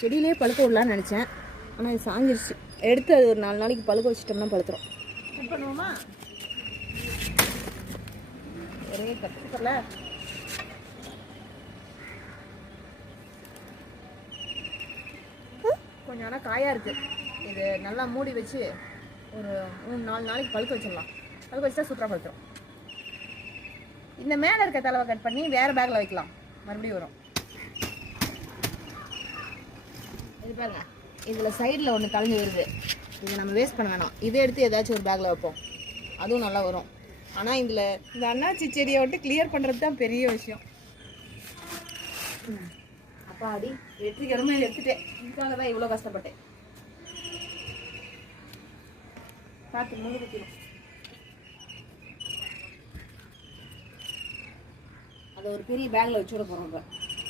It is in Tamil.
செடியிலே பழுக்க விடலான்னு நினச்சேன். ஆனால் இது சாஞ்சிருச்சு. எடுத்து அது ஒரு 4 நாளைக்கு பழுக்க வச்சிட்டோம்னா பழுத்துரும். கட் பண்ணுவோமா? ஒரே கற்றுக்கல. கொஞ்சம் ஆனால் காயாக இருக்குது. இது நல்லா மூடி வச்சு ஒரு 3-4 நாளைக்கு பழுக்க வச்சிடலாம். பழுக்க வச்சுட்டா சூப்பராக பழுத்துரும். இந்த மேலே இருக்க தலைவை கட் பண்ணி வேறு பேக்கில் வைக்கலாம். மறுபடியும் வரும். இது பாருங்க, இதில் சைடில் ஒன்று கலைஞ்சி வருது. இதை நம்ம வேஸ்ட் பண்ண வேணாம். இதை எடுத்து ஏதாச்சும் ஒரு பேக்கில் வைப்போம். அதுவும் நல்லா வரும். ஆனால் இதில் இந்த அண்ணாச்சி செடியை விட்டு கிளியர் பண்ணுறது தான் பெரிய விஷயம். அப்பா அடி வெற்றிகரமாக எடுத்துட்டேன். இதுக்காக தான் இவ்வளோ கஷ்டப்பட்டேன். பார்த்து மூணு வைக்கணும். அதை ஒரு பெரிய பேக்கில் வச்சு விட போகிறோம். இப்போ